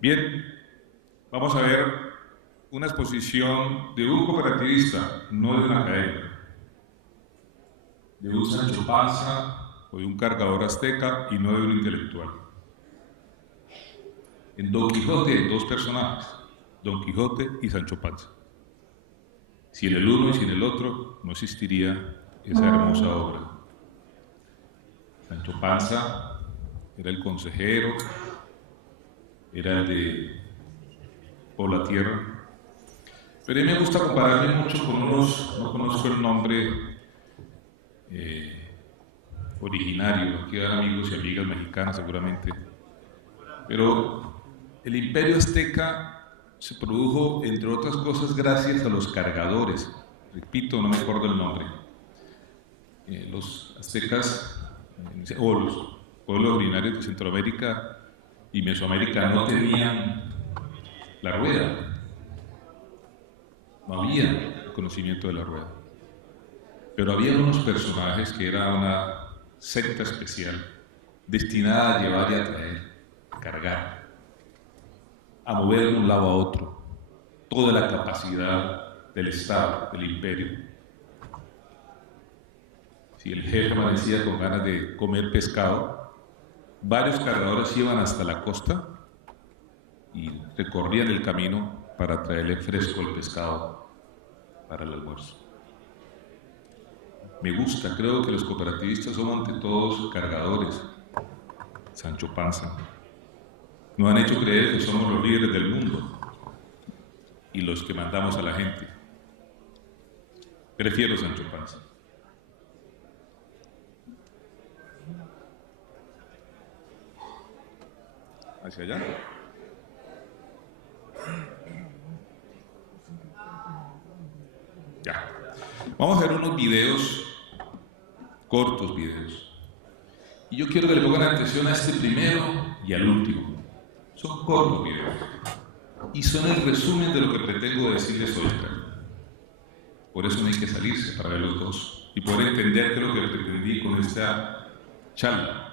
Bien, vamos a ver una exposición de un cooperativista, no de una academia, de un Sancho Panza o de un cargador azteca y no de un intelectual. En Don Quijote hay dos personajes, Don Quijote y Sancho Panza. Sin el uno y sin el otro no existiría esa hermosa obra. Sancho Panza era el consejero, era el de por la tierra, pero a mí me gusta compararme mucho con unos, no conozco el nombre originario, aquí hay amigos y amigas mexicanas seguramente, pero el imperio azteca se produjo, entre otras cosas, gracias a los cargadores. Repito, no me acuerdo el nombre. Los aztecas, o los pueblos originarios de Centroamérica y Mesoamérica no tenían la rueda. No había conocimiento de la rueda. Pero había unos personajes que era una secta especial, destinada a llevar y a traer, a cargar, a mover de un lado a otro, toda la capacidad del Estado, del imperio. Si el jefe amanecía con ganas de comer pescado, varios cargadores iban hasta la costa y recorrían el camino para traerle fresco el pescado para el almuerzo. Me gusta, creo que los cooperativistas somos ante todos cargadores. Sancho Panza. Nos han hecho creer que somos los líderes del mundo y los que mandamos a la gente. Prefiero Sancho Panza. ¿Hacia allá? Ya. Vamos a ver unos videos, cortos videos. Y yo quiero que le pongan atención a este primero y al último. Son cortos videos. Y son el resumen de lo que pretendo decirles hoy. Por eso no hay que salirse para ver los dos y poder entender qué es lo que pretendí con esta charla.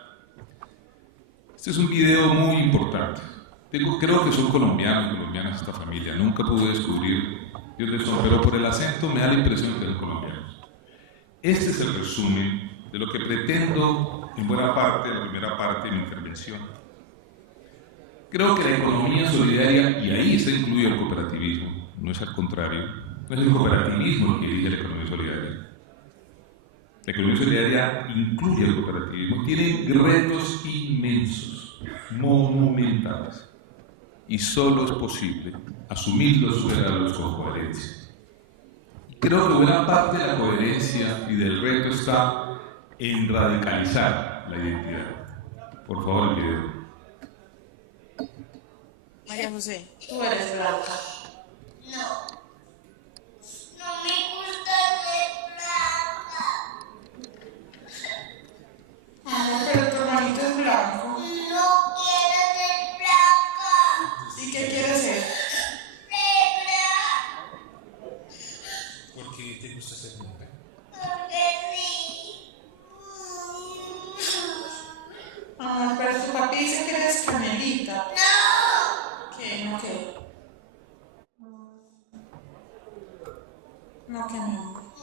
Este es un video muy importante. Creo que son colombianas esta familia. Nunca pude descubrir de dónde son, pero por el acento me da la impresión que eran colombianos. Este es el resumen de lo que pretendo en buena parte, la primera parte de mi intervención. Creo que la economía solidaria, y ahí está incluido el cooperativismo, no es al contrario, no es el cooperativismo el que dirige la economía solidaria. La economía solidaria incluye el cooperativismo, tiene retos inmensos, monumentales, y solo es posible asumirlos, superarlos con coherencia. Creo que buena parte de la coherencia y del reto está en radicalizar la identidad. Por favor, el video. María José, tú eres blanca. No. No me gusta ser blanca. Ah, pero tu hermanito es blanco. No quiero ser blanca. ¿Y qué quieres ser? Negra. ¿Por qué te gusta ser negra? Porque sí. Ah, pero tu papi dice que eres canelita. No. ¿Qué? ¿No qué? No, que no.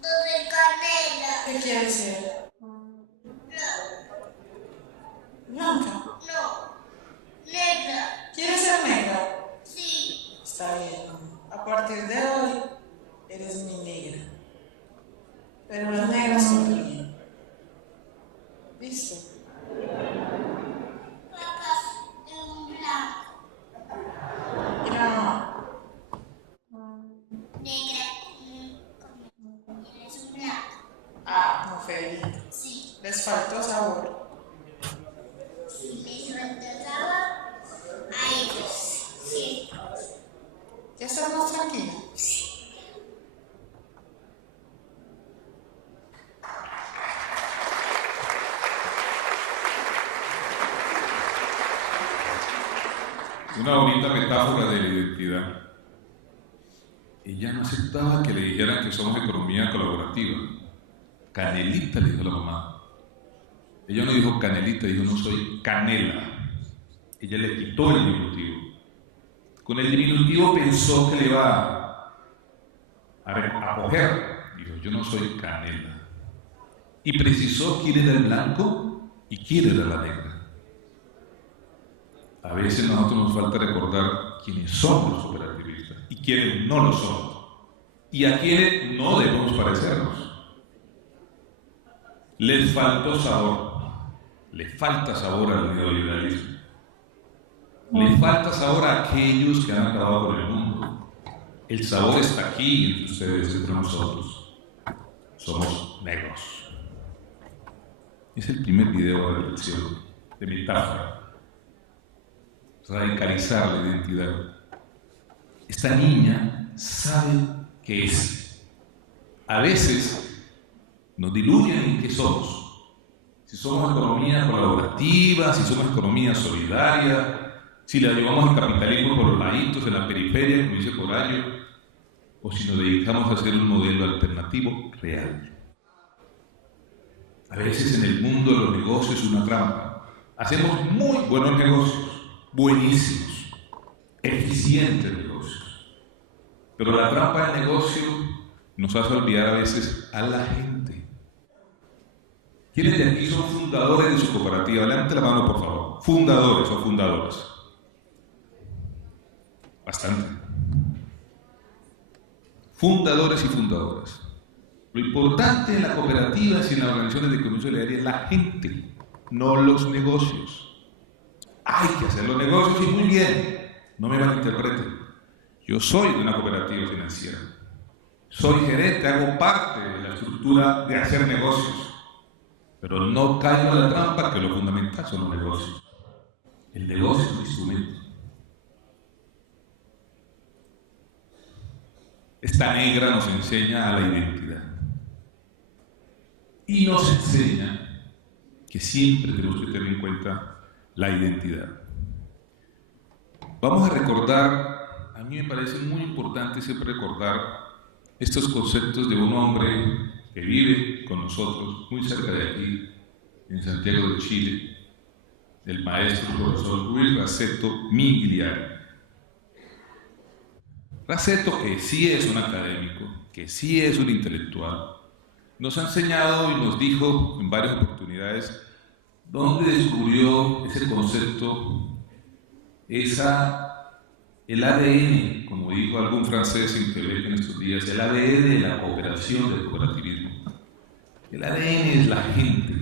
Soy canela. ¿Qué quieres ser? No. Blanca. No. Negra. ¿Quieres ser negra? Sí. Está bien. A partir de hoy, eres mi negra. Pero las negras sonríen. ¿Viste? Papá es un blanco. Y la mamá. Negra. Eres un blanco. Ah, no, feita. Sí. Les faltó sabor. Sí. Les falta sabor a ellos. Sí. ¿Ya estás más tranquila? Una bonita metáfora de la identidad. Ella no aceptaba que le dijeran que somos economía colaborativa. Canelita, le dijo la mamá. Ella no dijo canelita, dijo no soy canela. ella le quitó el diminutivo. Con el diminutivo pensó que le iba a coger. Dijo, yo no soy Canela. Y precisó quién era el blanco y quién era la negra. A veces a nosotros nos falta recordar quiénes son los cooperativistas y quiénes no lo son. Y a quienes no debemos parecernos. Les faltó sabor. Les falta sabor al neoliberalismo. Les falta sabor a aquellos que han acabado con el mundo. El sabor está aquí entre ustedes, entre nosotros. Somos negros. Es el primer video de la lección, de metáfora. Radicalizar la identidad. Esta niña sabe qué es. A veces nos diluyen en qué somos. Si somos economía colaborativa, si somos economía solidaria, si la llevamos al capitalismo por los laditos, en la periferia, como dice Corallo, o si nos dedicamos a hacer un modelo alternativo real. A veces en el mundo de los negocios es una trampa. Hacemos muy buenos negocios, buenísimos, eficientes negocios. Pero la trampa del negocio nos hace olvidar a veces a la gente. ¿Quiénes de aquí son fundadores de su cooperativa? Levante la mano, por favor. ¿Fundadores o fundadoras? Bastante. Fundadores y fundadoras. Lo importante en las cooperativas y en las organizaciones de economía solidaria es la gente, no los negocios. Hay que hacer los negocios y muy bien. No me malinterpreten. Yo soy de una cooperativa financiera. Soy gerente, hago parte de la estructura de hacer negocios. Pero no caigo en la trampa que lo fundamental son los negocios. El negocio es un instrumento. Esta negra nos enseña a la identidad. Y nos enseña que siempre tenemos que tener en cuenta la identidad. Vamos a recordar, a mí me parece muy importante siempre recordar estos conceptos de un hombre que vive con nosotros, muy cerca de aquí, en Santiago de Chile, el maestro profesor Luis Raceto Migliari. Raceto, que sí es un académico, que sí es un intelectual, nos ha enseñado y nos dijo en varias oportunidades dónde descubrió ese concepto, el ADN, como dijo algún francés en Quebec en estos días, el ADN de la cooperación, del cooperativismo. El ADN es la gente.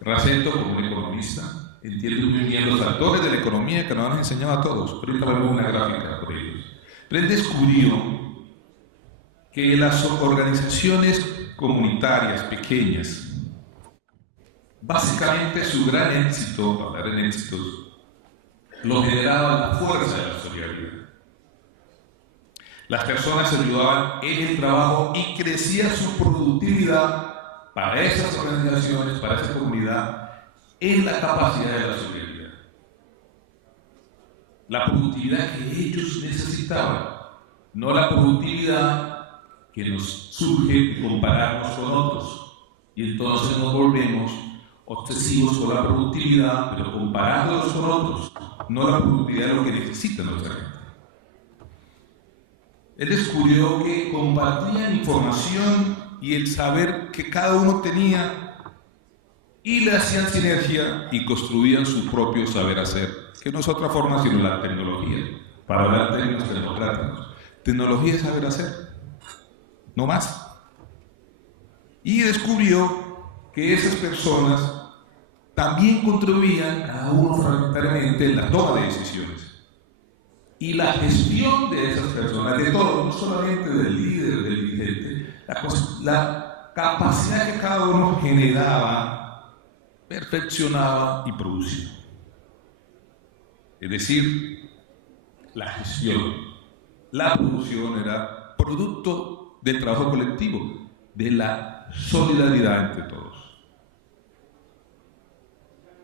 Raceto, como un economista, entiende muy bien los factores de la economía que nos han enseñado a todos. Ahorita vemos una gráfica por ellos. Pero él descubrió que las organizaciones comunitarias pequeñas, básicamente su gran éxito, para hablar en éxitos, lo generaba la fuerza de la solidaridad. Las personas se ayudaban en el trabajo y crecía su productividad para esas organizaciones, para esa comunidad, en la capacidad de la solidaridad. La productividad que ellos necesitaban, no la productividad que nos surge de compararnos con otros. Y entonces nos volvemos obsesivos con la productividad, pero comparándolos con otros, no la productividad de lo que necesita nuestra gente. Él descubrió que compartían información y el saber que cada uno tenía y le hacían sinergia y construían su propio saber hacer, que no es otra forma sino la tecnología, para hablar de términos democráticos. Tecnología es saber hacer, no más. Y descubrió que esas personas también contribuían, cada uno fragmentariamente, en la toma de decisiones. Y la gestión de esas personas, de todo, no solamente del líder, del dirigente, la capacidad que cada uno generaba, perfeccionaba y producía. Es decir, la gestión, la producción era producto del trabajo colectivo, de la solidaridad entre todos.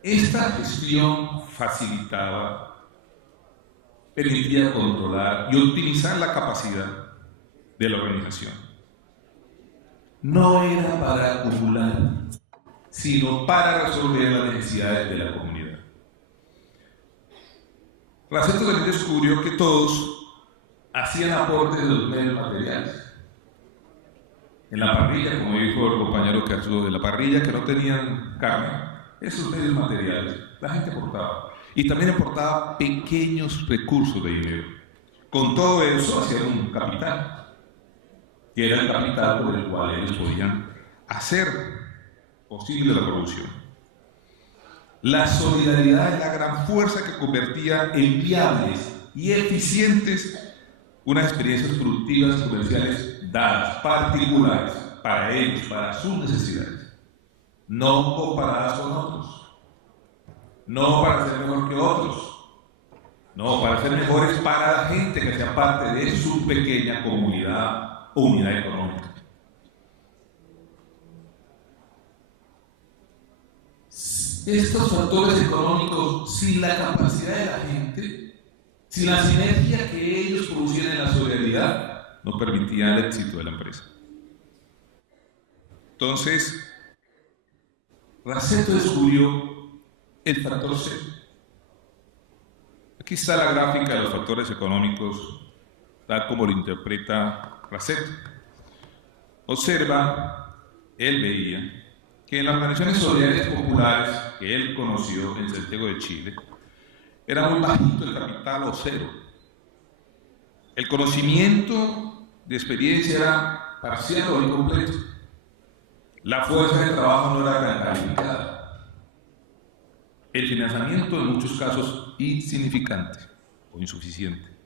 Esta gestión facilitaba, permitía controlar y optimizar la capacidad de la organización. No era para acumular, sino para resolver las necesidades de la comunidad. Raceto también descubrió que todos hacían aportes de los medios materiales. En la parrilla, como dijo el compañero que habló de la parrilla, que no tenían carne, esos medios materiales, la gente aportaba. Y también aportaba pequeños recursos de dinero. Con todo eso hacían un capital, que era el capital por el cual ellos podían hacer posible la producción. La solidaridad es la gran fuerza que convertía en viables y eficientes unas experiencias productivas y comerciales dadas, particulares, para ellos, para sus necesidades, no comparadas con otros, no para ser mejor que otros, no, para ser mejores para la gente que sea parte de su pequeña comunidad o unidad económica. Estos factores económicos, sin la capacidad de la gente, sin la sinergia que ellos producían en la solidaridad, no permitían el éxito de la empresa. Entonces, Raceto descubrió el factor C. Aquí está la gráfica de los factores económicos, tal como lo interpreta Raceto. Observa, él veía, que en las organizaciones solidarias populares que él conoció en Santiago de Chile, era muy bajito el capital o cero. El conocimiento de experiencia era parcial o incompleto. La fuerza de trabajo no era tan calificada. El financiamiento en muchos casos insignificante o insuficiente.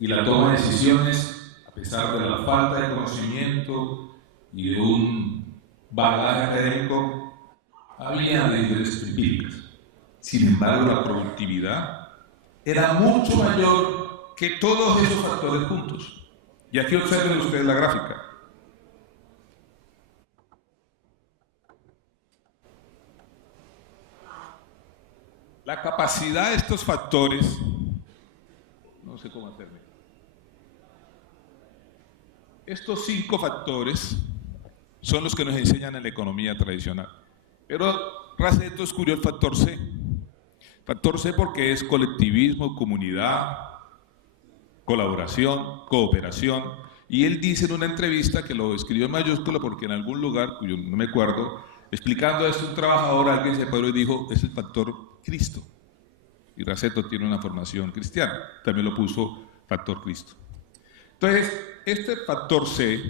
Y la toma de decisiones, a pesar de la falta de conocimiento y de un bagaje académico, había decisiones empíricas. Sin embargo, la productividad era mucho mayor que todos esos factores juntos. Y aquí observen ustedes la gráfica. La capacidad de estos factores, no sé cómo hacerme. Estos 5 factores son los que nos enseñan en la economía tradicional. Pero Raceto descubrió el factor C. Factor C porque es colectivismo, comunidad, colaboración, cooperación. Y él dice en una entrevista que lo escribió en mayúscula porque en algún lugar, cuyo no me acuerdo, explicando esto un trabajador, alguien se paró y dijo, es el factor Cristo. Y Raceto tiene una formación cristiana, también lo puso factor Cristo. Entonces, este factor C,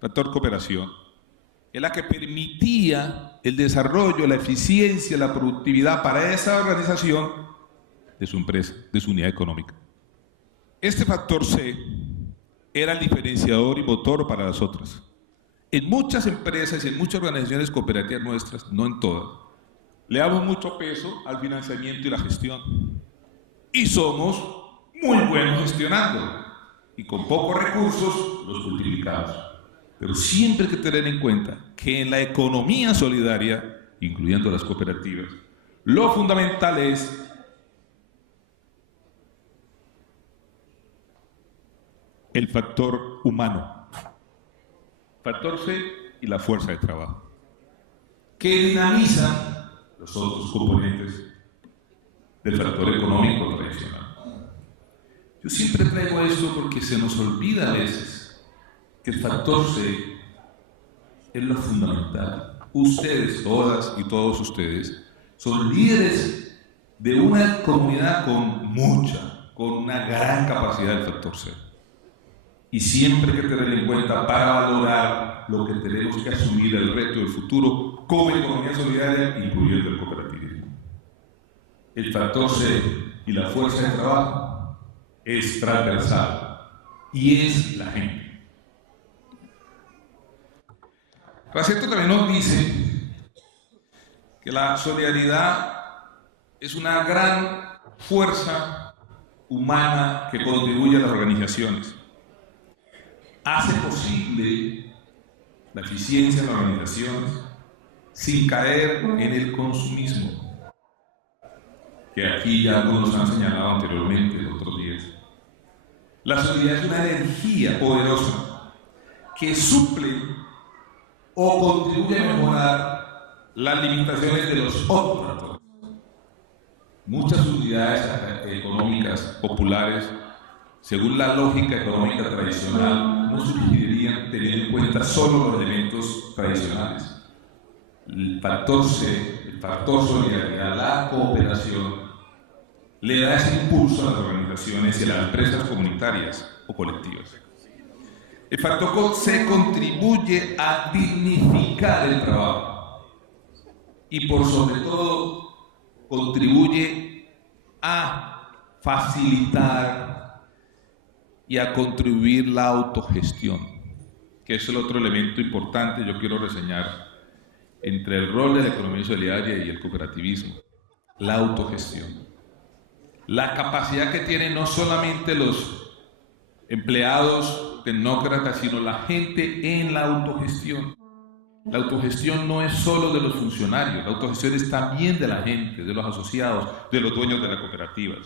factor cooperación, es la que permitía el desarrollo, la eficiencia, la productividad para esa organización de su empresa, de su unidad económica. Este factor C era el diferenciador y motor para las otras. En muchas empresas y en muchas organizaciones cooperativas nuestras, no en todas, le damos mucho peso al financiamiento y la gestión. Y somos muy buenos gestionando. Y con pocos recursos los multiplicamos. Pero siempre hay que tener en cuenta que en la economía solidaria, incluyendo las cooperativas, lo fundamental es el factor humano, factor C y la fuerza de trabajo, que dinamizan los otros componentes del factor económico tradicional. Yo siempre traigo esto porque se nos olvida a veces que el factor C es lo fundamental. Ustedes, todas y todos ustedes, son líderes de una comunidad con una gran capacidad del factor C. Y siempre hay que tener en cuenta para valorar lo que tenemos que asumir el reto del futuro como economía solidaria, incluyendo el cooperativismo. El factor C y la fuerza de trabajo es transversal y es la gente. Raceto también nos dice que la solidaridad es una gran fuerza humana que contribuye a las organizaciones. Hace posible la eficiencia en las organizaciones sin caer en el consumismo, que aquí ya algunos han señalado anteriormente, los otros días. La solidaridad es una energía poderosa que suple o contribuye a mejorar las limitaciones de los otros factores. Muchas unidades económicas populares, según la lógica económica tradicional, no surgirían teniendo en cuenta solo los elementos tradicionales. El factor C, el factor solidaridad, la cooperación, le da ese impulso a las organizaciones y a las empresas comunitarias o colectivas. El factor C contribuye a dignificar el trabajo y por sobre todo contribuye a facilitar y a contribuir la autogestión, que es el otro elemento importante yo quiero reseñar entre el rol de la economía solidaria y el cooperativismo, la autogestión. La capacidad que tienen no solamente los empleados tecnócratas, sino la gente en la autogestión. La autogestión no es solo de los funcionarios, la autogestión es también de la gente, de los asociados, de los dueños de las cooperativas.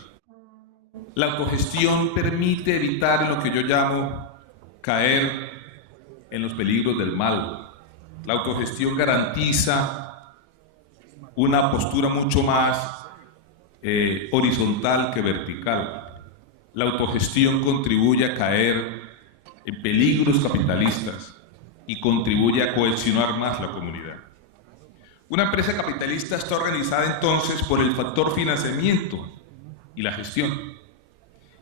La autogestión permite evitar lo que yo llamo caer en los peligros del mal. La autogestión garantiza una postura mucho más horizontal que vertical. La autogestión contribuye a caer en peligros capitalistas y contribuye a cohesionar más la comunidad. Una empresa capitalista está organizada entonces por el factor financiamiento y la gestión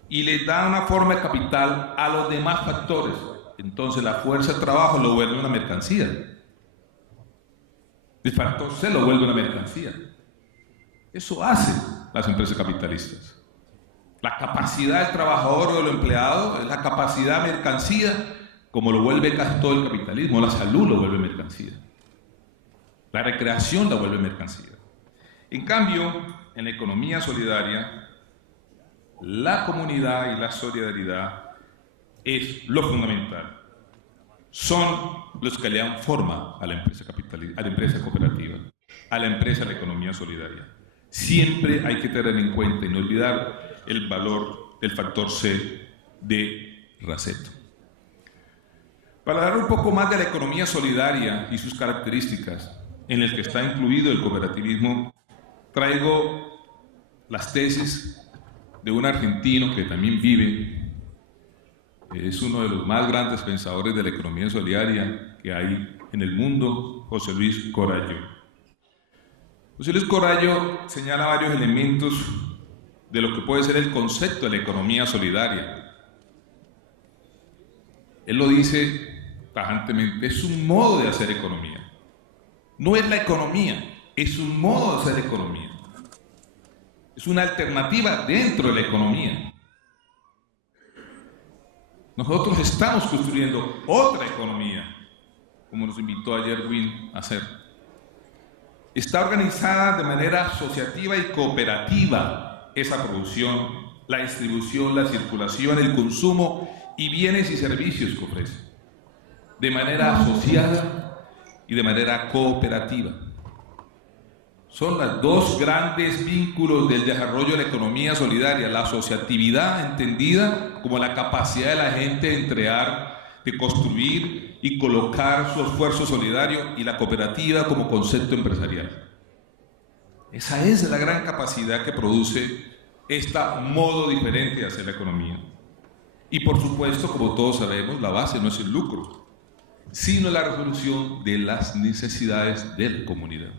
y le da una forma de capital a los demás factores. Entonces la fuerza de trabajo lo vuelve una mercancía. El factor C lo vuelve una mercancía. Eso hacen las empresas capitalistas. La capacidad del trabajador o del empleado es la capacidad mercancía, como lo vuelve casi todo el capitalismo. La salud lo vuelve mercancía. La recreación la vuelve mercancía. En cambio, en la economía solidaria, la comunidad y la solidaridad es lo fundamental. Son los que le dan forma a la empresa capitalista, a la empresa cooperativa, a la empresa de la economía solidaria. Siempre hay que tener en cuenta y no olvidar el valor del factor C de Raceto. Para hablar un poco más de la economía solidaria y sus características, en el que está incluido el cooperativismo, traigo las tesis de un argentino que también vive, es uno de los más grandes pensadores de la economía solidaria que hay en el mundo, José Luis Corallo. José Luis Corallo señala varios elementos de lo que puede ser el concepto de la economía solidaria. Él lo dice tajantemente, es un modo de hacer economía. No es la economía, es un modo de hacer economía. Es una alternativa dentro de la economía. Nosotros estamos construyendo otra economía, como nos invitó ayer Win a hacer. Está organizada de manera asociativa y cooperativa esa producción, la distribución, la circulación, el consumo y bienes y servicios que ofrece. De manera asociada y de manera cooperativa. Son los dos grandes vínculos del desarrollo de la economía solidaria, la asociatividad entendida como la capacidad de la gente de entregar, de construir y colocar su esfuerzo solidario, y la cooperativa como concepto empresarial. Esa es la gran capacidad que produce este modo diferente de hacer la economía. Y por supuesto, como todos sabemos, la base no es el lucro, sino la resolución de las necesidades de la comunidad.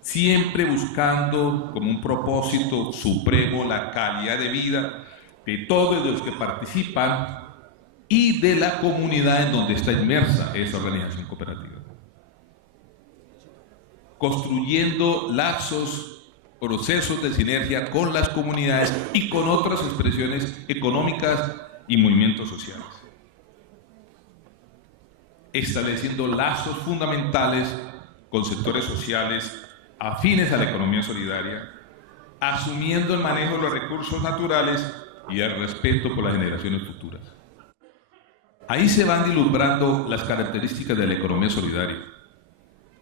Siempre buscando como un propósito supremo la calidad de vida de todos los que participan y de la comunidad en donde está inmersa esa organización cooperativa. Construyendo lazos, procesos de sinergia con las comunidades y con otras expresiones económicas y movimientos sociales. Estableciendo lazos fundamentales con sectores sociales afines a la economía solidaria, asumiendo el manejo de los recursos naturales y el respeto por las generaciones futuras. Ahí se van ilumbrando las características de la economía solidaria.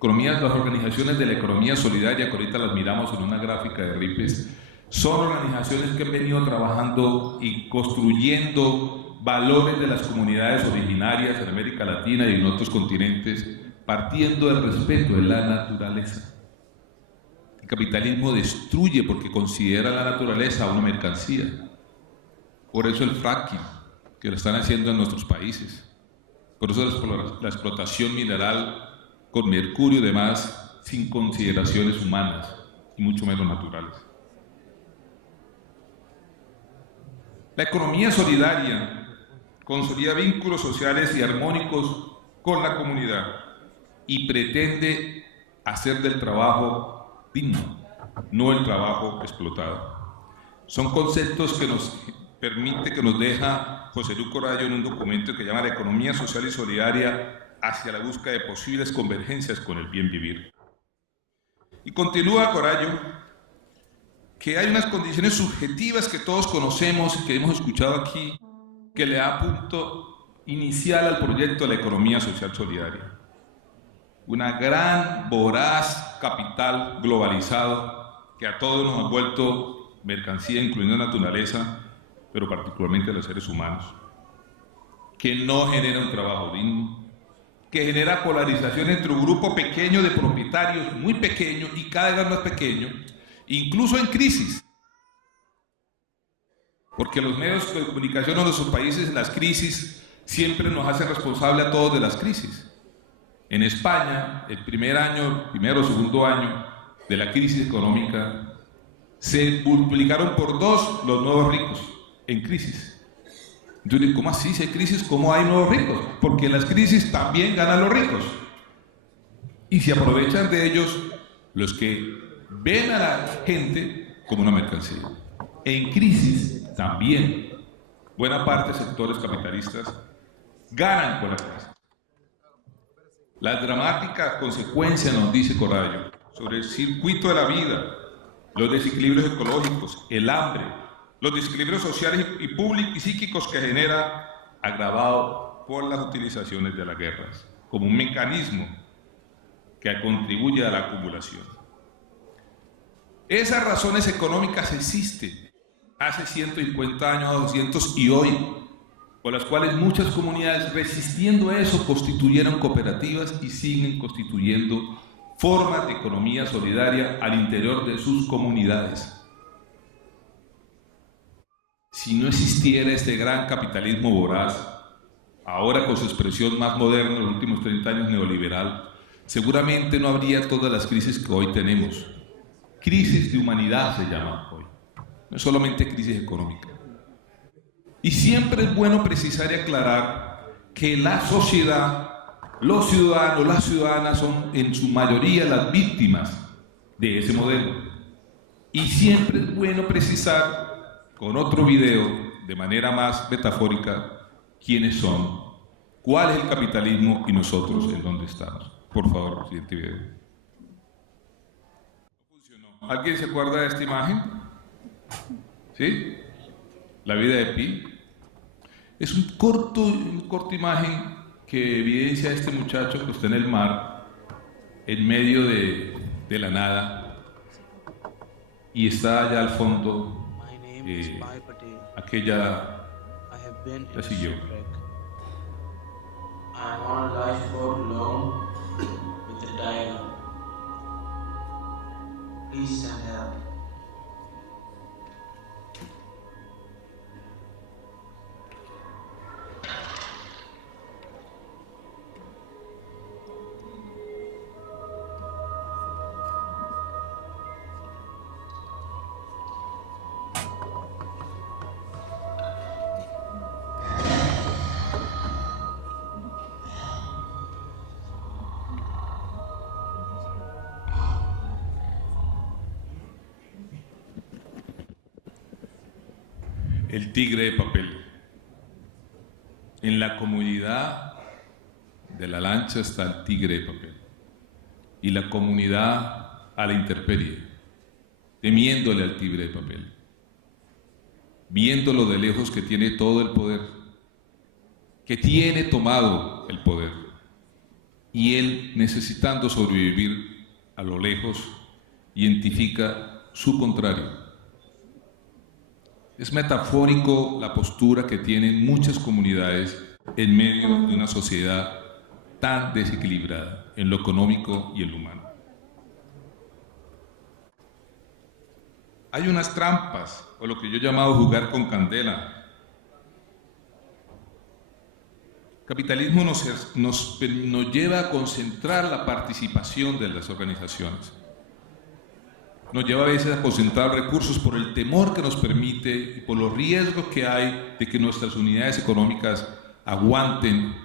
Las organizaciones de la economía solidaria, que ahorita las miramos en una gráfica de Ripes, son organizaciones que han venido trabajando y construyendo valores de las comunidades originarias en América Latina y en otros continentes, partiendo del respeto de la naturaleza. El capitalismo destruye porque considera la naturaleza una mercancía. Por eso el fracking, que lo están haciendo en nuestros países. Por eso la explotación mineral con mercurio y demás, sin consideraciones humanas y mucho menos naturales. La economía solidaria consolida vínculos sociales y armónicos con la comunidad y pretende hacer del trabajo digno, no el trabajo explotado. Son conceptos que nos deja José Luis Corallo en un documento que llama La economía social y solidaria hacia la búsqueda de posibles convergencias con el bien vivir. Y continúa Corallo que hay unas condiciones subjetivas que todos conocemos y que hemos escuchado aquí, que le da punto inicial al proyecto de la economía social solidaria. Una gran, voraz capital globalizado que a todos nos ha vuelto mercancía, incluyendo la naturaleza, pero particularmente a los seres humanos, que no genera un trabajo digno, que genera polarización entre un grupo pequeño de propietarios, muy pequeño y cada vez más pequeño, incluso en crisis, porque los medios de comunicación en nuestros países, las crisis, siempre nos hacen responsable a todos de las crisis. En España, el primero o segundo año de la crisis económica, se multiplicaron por 2 los nuevos ricos en crisis. Entonces, ¿cómo así? Si hay crisis, ¿cómo hay nuevos ricos? Porque en las crisis también ganan los ricos. Y se aprovechan de ellos los que ven a la gente como una mercancía. En crisis también buena parte de sectores capitalistas ganan con la crisis. Las dramáticas consecuencias, nos dice Corallo, sobre el circuito de la vida, los desequilibrios ecológicos, el hambre, los desequilibrios sociales y psíquicos que genera, agravado por las utilizaciones de las guerras, como un mecanismo que contribuye a la acumulación. Esas razones económicas existen hace 150 años, 200 y hoy, por las cuales muchas comunidades, resistiendo a eso, constituyeron cooperativas y siguen constituyendo formas de economía solidaria al interior de sus comunidades. Si no existiera este gran capitalismo voraz, ahora con su expresión más moderna en los últimos 30 años neoliberal, seguramente no habría todas las crisis que hoy tenemos. Crisis de humanidad se llama hoy, no es solamente crisis económica. Y siempre es bueno precisar y aclarar que la sociedad, los ciudadanos, las ciudadanas son en su mayoría las víctimas de ese modelo. Y siempre es bueno precisar con otro video, de manera más metafórica, quiénes son, cuál es el capitalismo y nosotros en dónde estamos. Por favor, siguiente video. ¿Alguien se acuerda de esta imagen? ¿Sí? La vida de Pi. Es una corta imagen que evidencia a este muchacho que está en el mar, en medio de la nada, y está allá al fondo aquella la siguió. I'm on a lifeboat alone with a diver. Please send help. El tigre de papel. En la comunidad de la lancha está el tigre de papel y la comunidad a la intemperie, temiéndole al tigre de papel, viéndolo de lejos que tiene todo el poder, que tiene tomado el poder, y él, necesitando sobrevivir a lo lejos, identifica su contrario. Es metafórico la postura que tienen muchas comunidades en medio de una sociedad tan desequilibrada en lo económico y en lo humano. hay unas trampas, o lo que yo he llamado jugar con candela. El capitalismo nos lleva a concentrar la participación de las organizaciones. Nos lleva a veces a concentrar recursos por el temor que nos permite y por los riesgos que hay de que nuestras unidades económicas aguanten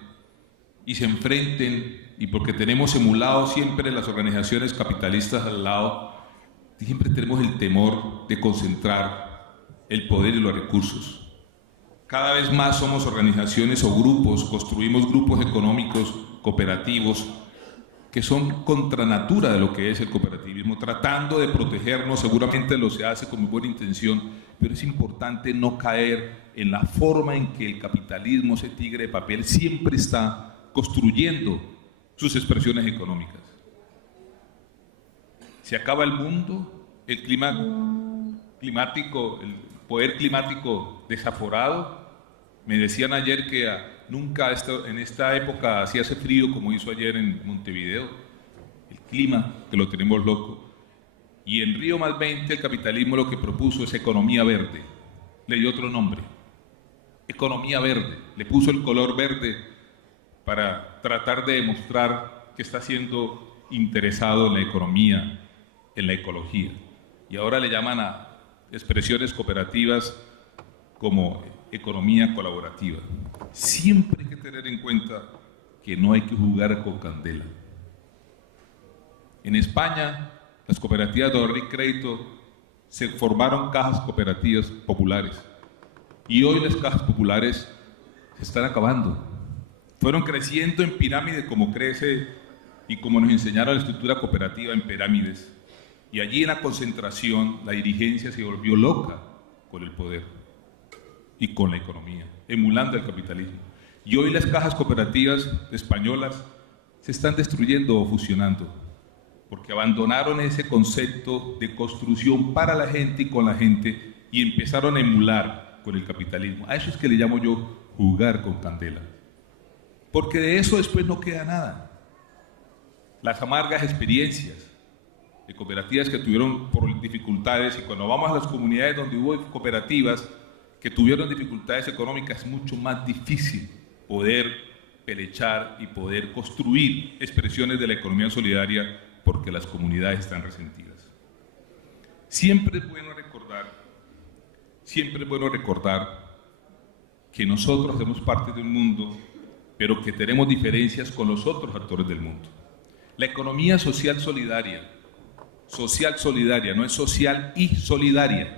y se enfrenten, y porque tenemos emulado siempre las organizaciones capitalistas al lado, siempre tenemos el temor de concentrar el poder y los recursos. Cada vez más somos organizaciones o grupos, construimos grupos económicos, cooperativos, que son contra natura de lo que es el cooperativismo, tratando de protegernos. Seguramente lo se hace con muy buena intención, pero es importante no caer en la forma en que el capitalismo, ese tigre de papel, siempre está construyendo sus expresiones económicas. Se acaba el mundo, el clima climático, el poder climático desaforado. Me decían ayer que nunca en esta época hacía ese frío como hizo ayer en Montevideo. El clima, que lo tenemos loco. Y en Río +20 el capitalismo lo que propuso es economía verde. Le dio otro nombre. Economía verde. Le puso el color verde para tratar de demostrar que está siendo interesado en la economía, en la ecología. Y ahora le llaman a expresiones cooperativas como economía colaborativa. Siempre hay que tener en cuenta que no hay que jugar con candela. En España, las cooperativas de ahorro y crédito se formaron cajas cooperativas populares, y hoy las cajas populares se están acabando. Fueron creciendo en pirámides como crece y como nos enseñaron la estructura cooperativa en pirámides, y allí en la concentración la dirigencia se volvió loca con el poder y con la economía, emulando el capitalismo. Y hoy las cajas cooperativas españolas se están destruyendo o fusionando, porque abandonaron ese concepto de construcción para la gente y con la gente, y empezaron a emular con el capitalismo. A eso es que le llamo yo jugar con candela, porque de eso después no queda nada. Las amargas experiencias de cooperativas que tuvieron por dificultades, y cuando vamos a las comunidades donde hubo cooperativas que tuvieron dificultades económicas, es mucho más difícil poder pelechar y poder construir expresiones de la economía solidaria, porque las comunidades están resentidas. Siempre es bueno recordar que nosotros hacemos parte de un mundo, pero que tenemos diferencias con los otros actores del mundo. La economía social solidaria, no es social y solidaria.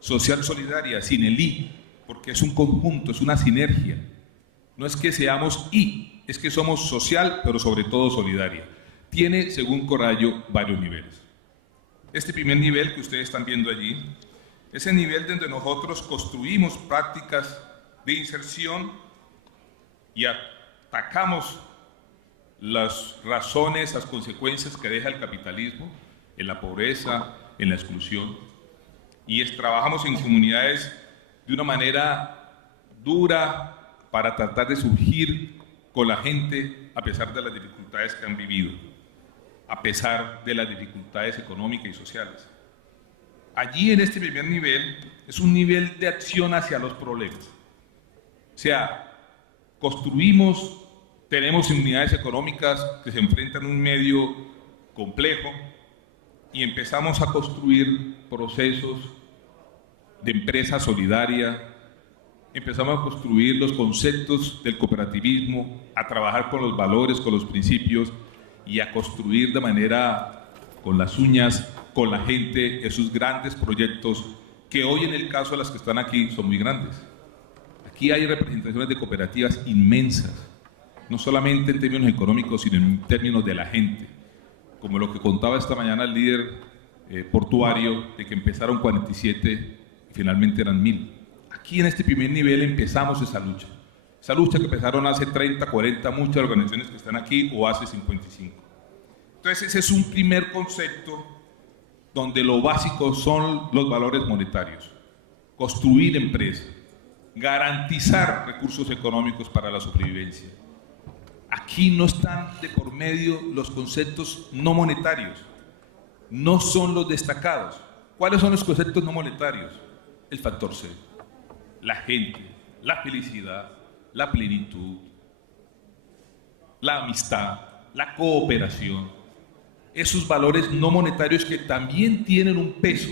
Social solidaria sin el I, porque es un conjunto, es una sinergia. No es que seamos I, es que somos social, pero sobre todo solidaria. Tiene, según Corallo, varios niveles. Este primer nivel que ustedes están viendo allí es el nivel donde nosotros construimos prácticas de inserción y atacamos las razones, las consecuencias que deja el capitalismo en la pobreza, en la exclusión. Y trabajamos en comunidades de una manera dura para tratar de surgir con la gente a pesar de las dificultades que han vivido, a pesar de las dificultades económicas y sociales. Allí en este primer nivel es un nivel de acción hacia los problemas. O sea, tenemos unidades económicas que se enfrentan a un medio complejo, y empezamos a construir procesos de empresa solidaria, empezamos a construir los conceptos del cooperativismo, a trabajar con los valores, con los principios, y a construir de manera con las uñas, con la gente, esos grandes proyectos que hoy, en el caso de las que están aquí, son muy grandes. Aquí hay representaciones de cooperativas inmensas, no solamente en términos económicos, sino en términos de la gente, como lo que contaba esta mañana el líder portuario, de que empezaron 47 y finalmente eran 1000. Aquí en este primer nivel empezamos esa lucha que empezaron hace 30, 40, muchas organizaciones que están aquí, o hace 55. Entonces ese es un primer concepto donde lo básico son los valores monetarios, construir empresas, garantizar recursos económicos para la sobrevivencia. Aquí no están de por medio los conceptos no monetarios, no son los destacados. ¿Cuáles son los conceptos no monetarios? El factor C, la gente, la felicidad, la plenitud, la amistad, la cooperación. Esos valores no monetarios que también tienen un peso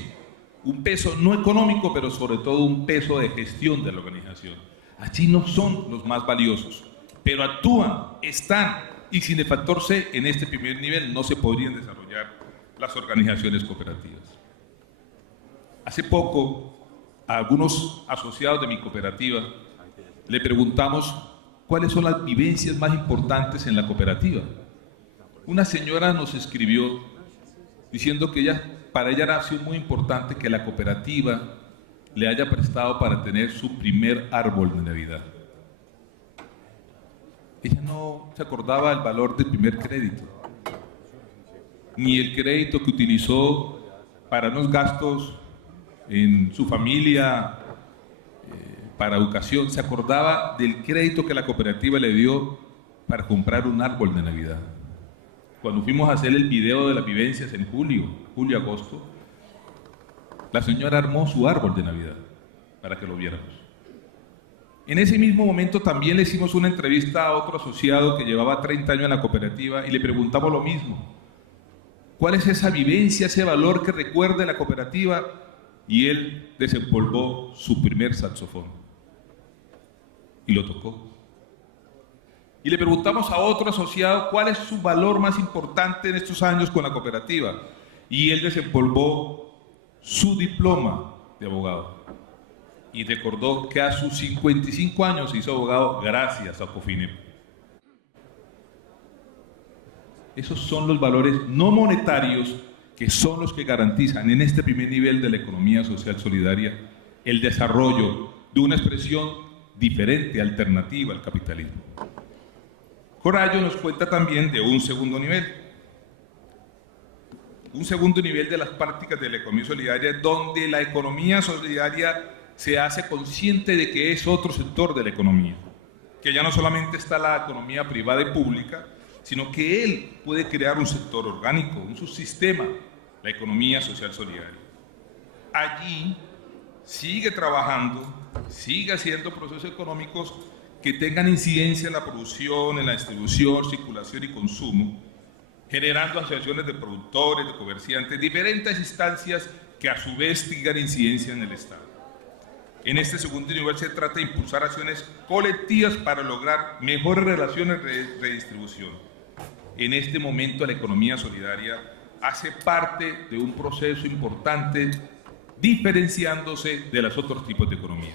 no económico, pero sobre todo un peso de gestión de la organización. Allí no son los más valiosos, pero actúan, están, y sin el factor C en este primer nivel no se podrían desarrollar las organizaciones cooperativas. Hace poco, a algunos asociados de mi cooperativa le preguntamos cuáles son las vivencias más importantes en la cooperativa. Una señora nos escribió diciendo que para ella ha sido muy importante que la cooperativa le haya prestado para tener su primer árbol de Navidad. Ella no se acordaba del valor del primer crédito, ni el crédito que utilizó para unos gastos en su familia, para educación. Se acordaba del crédito que la cooperativa le dio para comprar un árbol de Navidad. Cuando fuimos a hacer el video de las vivencias en julio-agosto, la señora armó su árbol de Navidad para que lo viéramos. En ese mismo momento también le hicimos una entrevista a otro asociado que llevaba 30 años en la cooperativa y le preguntamos lo mismo. ¿Cuál es esa vivencia, ese valor que recuerda de la cooperativa? Y él desempolvó su primer saxofón y lo tocó. Y le preguntamos a otro asociado cuál es su valor más importante en estos años con la cooperativa. Y él desempolvó su diploma de abogado. Y recordó que a sus 55 años se hizo abogado gracias a Cofinem. Esos son los valores no monetarios que son los que garantizan en este primer nivel de la economía social solidaria el desarrollo de una expresión diferente, alternativa al capitalismo. Corallo nos cuenta también de un segundo nivel de las prácticas de la economía solidaria, donde la economía solidaria se hace consciente de que es otro sector de la economía, que ya no solamente está la economía privada y pública, sino que él puede crear un sector orgánico, un subsistema, la economía social solidaria. Allí sigue trabajando, sigue haciendo procesos económicos que tengan incidencia en la producción, en la distribución, circulación y consumo, generando asociaciones de productores, de comerciantes, diferentes instancias que a su vez tengan incidencia en el Estado. En este segundo nivel se trata de impulsar acciones colectivas para lograr mejores relaciones de redistribución. En este momento la economía solidaria hace parte de un proceso importante diferenciándose de los otros tipos de economía.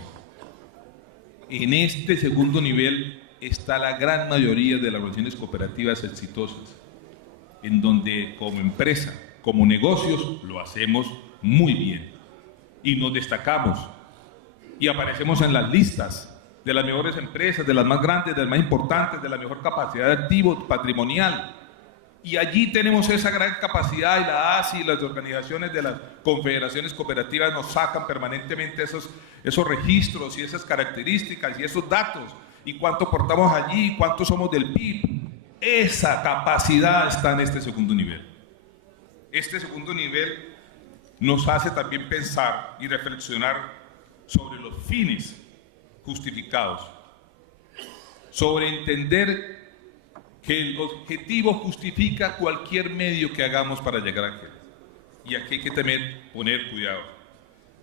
En este segundo nivel está la gran mayoría de las organizaciones cooperativas exitosas, en donde como empresa, como negocios, lo hacemos muy bien y nos destacamos y aparecemos en las listas de las mejores empresas, de las más grandes, de las más importantes, de la mejor capacidad de activo patrimonial. Y allí tenemos esa gran capacidad y la ASI y las organizaciones de las confederaciones cooperativas nos sacan permanentemente esos registros y esas características y esos datos y cuánto aportamos allí, cuánto somos del PIB. Esa capacidad está en este segundo nivel. Este segundo nivel nos hace también pensar y reflexionar sobre los fines justificados, sobre entender que el objetivo justifica cualquier medio que hagamos para llegar a aquel. Y aquí hay que poner cuidado,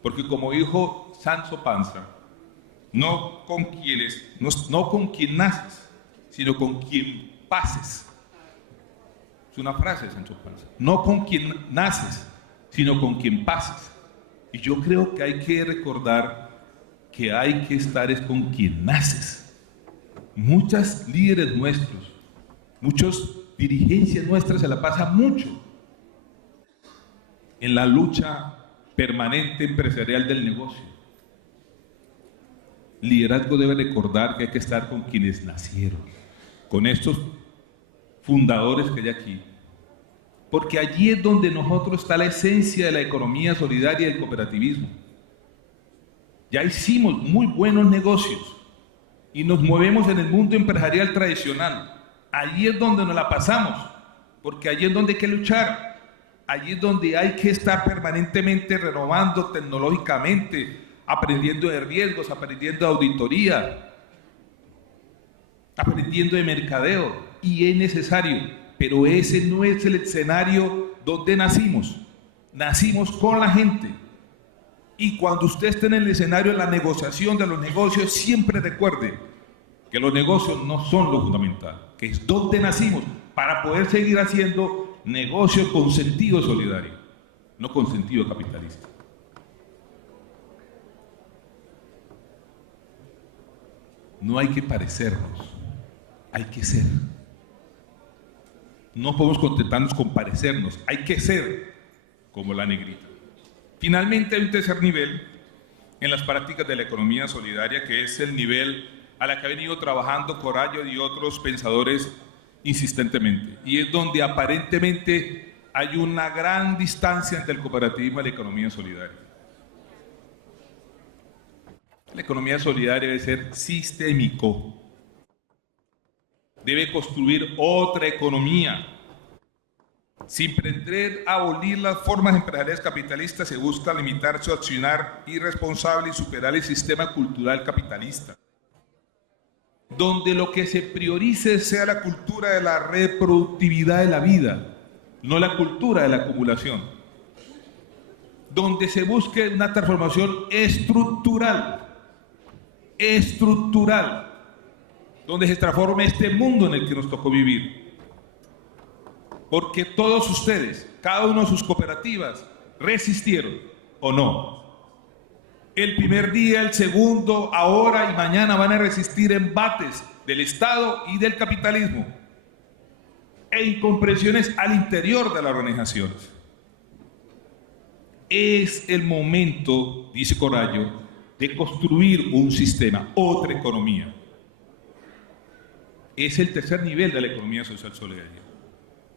porque como dijo Sancho Panza, no con quien naces, sino con quien pases. Es una frase de Sancho Panza. No con quien naces, sino con quien pases. Y yo creo que hay que recordar que hay que estar es con quien naces. Muchos líderes nuestros, muchos dirigencias nuestras se la pasan mucho en la lucha permanente empresarial del negocio. Liderazgo debe recordar que hay que estar con quienes nacieron, con estos fundadores que hay aquí, porque allí es donde nosotros está la esencia de la economía solidaria y del cooperativismo. Ya hicimos muy buenos negocios y nos movemos en el mundo empresarial tradicional. Allí es donde nos la pasamos, porque allí es donde hay que luchar. Allí es donde hay que estar permanentemente renovando tecnológicamente, aprendiendo de riesgos, aprendiendo de auditoría, aprendiendo de mercadeo, y es necesario, pero ese no es el escenario donde nacimos. Nacimos con la gente, y cuando usted esté en el escenario de la negociación de los negocios, siempre recuerde que los negocios no son lo fundamental, que es donde nacimos para poder seguir haciendo negocios con sentido solidario, no con sentido capitalista. No hay que parecernos, hay que ser. No podemos contentarnos con parecernos, hay que ser como la negrita. Finalmente hay un tercer nivel en las prácticas de la economía solidaria, que es el nivel a la que ha venido trabajando Corallo y otros pensadores insistentemente, y es donde aparentemente hay una gran distancia entre el cooperativismo y la economía solidaria. La economía solidaria debe ser sistémico, debe construir otra economía. Sin pretender abolir las formas empresariales capitalistas, se busca limitar su accionar irresponsable y superar el sistema cultural capitalista, donde lo que se priorice sea la cultura de la reproductividad de la vida, no la cultura de la acumulación, donde se busque una transformación estructural, donde se transforme este mundo en el que nos tocó vivir. Porque todos ustedes, cada uno de sus cooperativas, resistieron, ¿o no? El primer día, el segundo, ahora y mañana van a resistir embates del Estado y del capitalismo e incomprensiones al interior de las organizaciones. Es el momento, dice Corallo, de construir un sistema, otra economía. Es el tercer nivel de la economía social solidaria,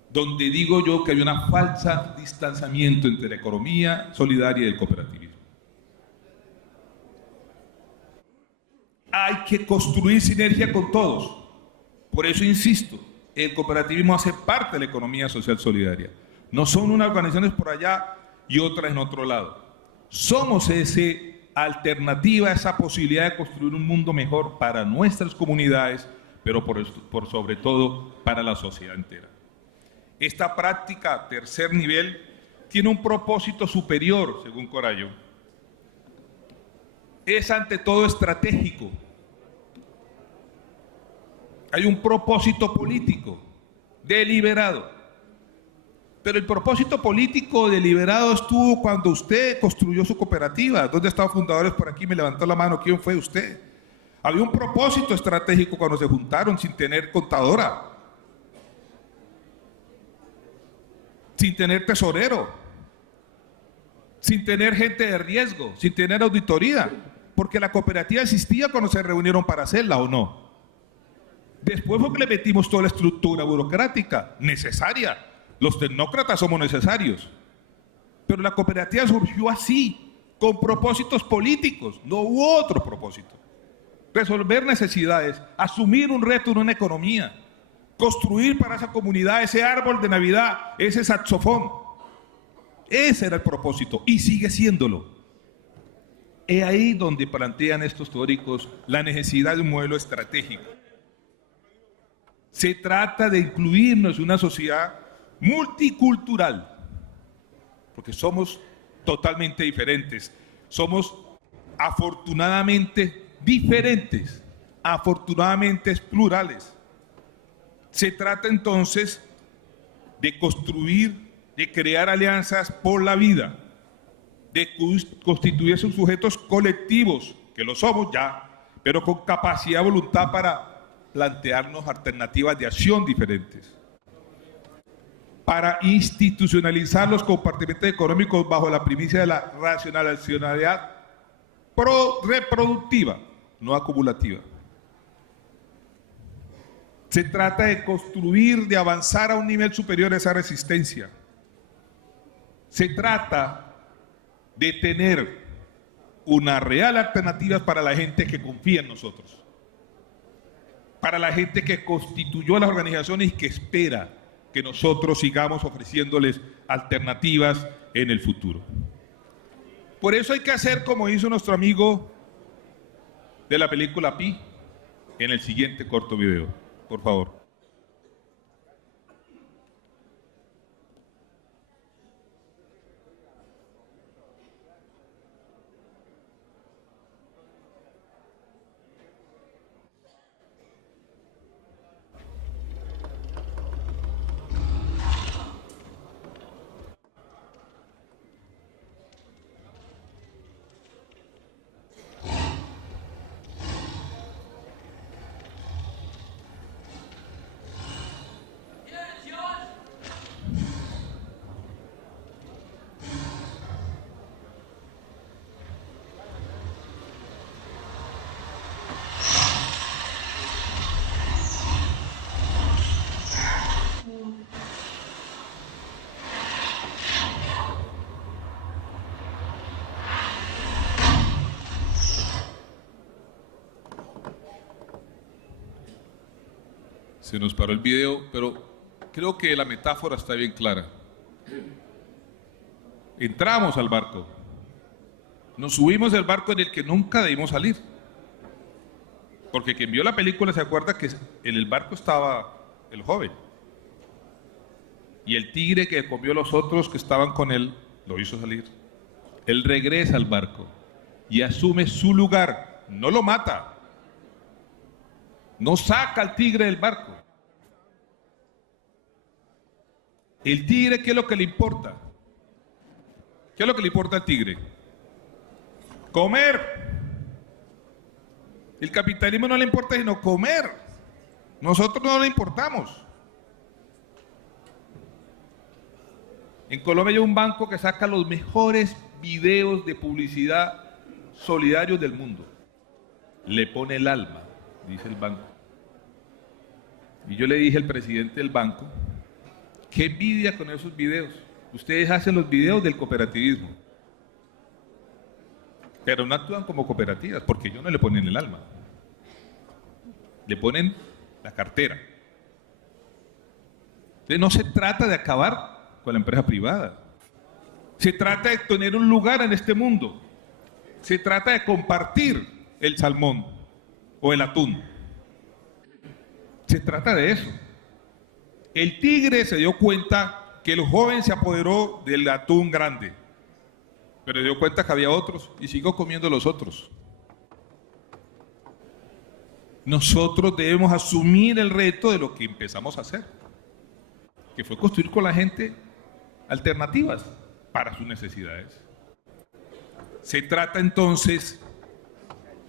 donde digo yo que hay una falsa distanciamiento entre la economía solidaria y el cooperativismo. Hay que construir sinergia con todos. Por eso insisto, el cooperativismo hace parte de la economía social solidaria. No son unas organizaciones por allá y otras en otro lado. Somos esa alternativa, esa posibilidad de construir un mundo mejor para nuestras comunidades, pero por sobre todo para la sociedad entera. Esta práctica, tercer nivel, tiene un propósito superior, según Corallo. Es ante todo estratégico. Hay un propósito político deliberado. Pero el propósito político deliberado estuvo cuando usted construyó su cooperativa. ¿Dónde estaban fundadores por aquí? Me levantó la mano. ¿Quién fue usted? Había un propósito estratégico cuando se juntaron sin tener contadora, sin tener tesorero, sin tener gente de riesgo, sin tener auditoría, porque la cooperativa existía cuando se reunieron para hacerla, ¿o no? Después fue que le metimos toda la estructura burocrática necesaria. Los tecnócratas somos necesarios, pero la cooperativa surgió así, con propósitos políticos, no hubo otro propósito. Resolver necesidades, asumir un reto en una economía, construir para esa comunidad ese árbol de Navidad, ese saxofón. Ese era el propósito y sigue siéndolo. Es ahí donde plantean estos teóricos la necesidad de un modelo estratégico. Se trata de incluirnos en una sociedad multicultural, porque somos totalmente diferentes, somos afortunadamente diferentes, afortunadamente plurales. Se trata entonces de construir, de crear alianzas por la vida, de constituir sus sujetos colectivos, que lo somos ya, pero con capacidad de voluntad para plantearnos alternativas de acción diferentes, para institucionalizar los compartimentos económicos bajo la primicia de la racionalidad reproductiva, no acumulativa. Se trata de construir, de avanzar a un nivel superior a esa resistencia. Se trata de tener una real alternativa para la gente que confía en nosotros, para la gente que constituyó las organizaciones y que espera que nosotros sigamos ofreciéndoles alternativas en el futuro. Por eso hay que hacer como hizo nuestro amigo de la película Pi en el siguiente corto video. Por favor. Se nos paró el video, pero creo que la metáfora está bien clara. Entramos al barco, nos subimos del barco en el que nunca debimos salir, porque quien vio la película se acuerda que en el barco estaba el joven, y el tigre que comió a los otros que estaban con él, lo hizo salir. Él regresa al barco y asume su lugar, no lo mata, no saca al tigre del barco. El tigre, ¿qué es lo que le importa? ¿Qué es lo que le importa al tigre? Comer. El capitalismo no le importa sino comer. Nosotros no le importamos. En Colombia hay un banco que saca los mejores videos de publicidad solidarios del mundo. Le pone el alma, dice el banco. Y yo le dije al presidente del banco, qué envidia con esos videos. Ustedes hacen los videos del cooperativismo, pero no actúan como cooperativas, porque ellos no le ponen el alma. Le ponen la cartera. Entonces no se trata de acabar con la empresa privada. Se trata de tener un lugar en este mundo. Se trata de compartir el salmón o el atún. Se trata de eso. El tigre se dio cuenta que el joven se apoderó del atún grande, pero se dio cuenta que había otros y siguió comiendo los otros. Nosotros debemos asumir el reto de lo que empezamos a hacer, que fue construir con la gente alternativas para sus necesidades. Se trata entonces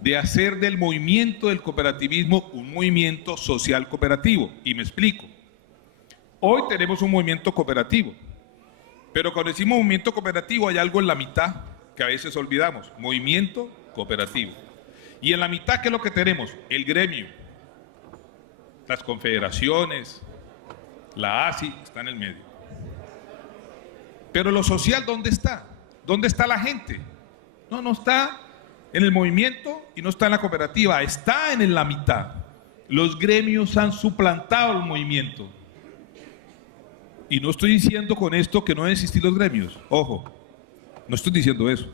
de hacer del movimiento del cooperativismo un movimiento social cooperativo, y me explico. Hoy tenemos un movimiento cooperativo, pero cuando decimos movimiento cooperativo hay algo en la mitad que a veces olvidamos, movimiento cooperativo. Y en la mitad, ¿qué es lo que tenemos? El gremio, las confederaciones, la ASI, está en el medio. Pero lo social, ¿dónde está? ¿Dónde está la gente? No está en el movimiento y no está en la cooperativa, está en la mitad. Los gremios han suplantado el movimiento. Y no estoy diciendo con esto que no deben existir los gremios, ojo, no estoy diciendo eso.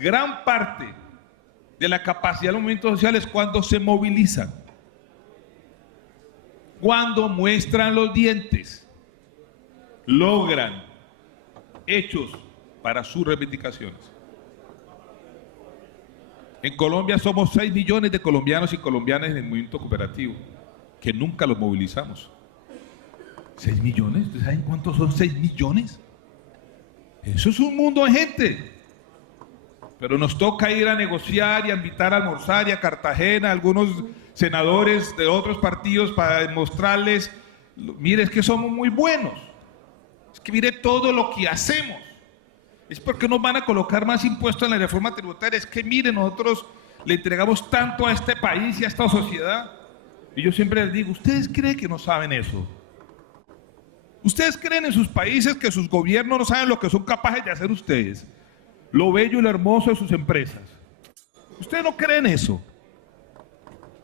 Gran parte de la capacidad del movimiento social es cuando se movilizan, cuando muestran los dientes, logran hechos para sus reivindicaciones. En Colombia somos 6 millones de colombianos y colombianas en el movimiento cooperativo, que nunca los movilizamos. ¿6 millones? ¿Ustedes saben cuántos son 6 millones? Eso es un mundo de gente. Pero nos toca ir a negociar y a invitar a almorzar y a Cartagena a algunos senadores de otros partidos para demostrarles, mire, es que somos muy buenos. Es que mire todo lo que hacemos. Es porque nos van a colocar más impuestos en la reforma tributaria. Es que mire, nosotros le entregamos tanto a este país y a esta sociedad. Y yo siempre les digo, ¿ustedes creen que no saben eso? ¿Ustedes creen en sus países que sus gobiernos no saben lo que son capaces de hacer ustedes? Lo bello y lo hermoso de sus empresas. ¿Ustedes no creen eso?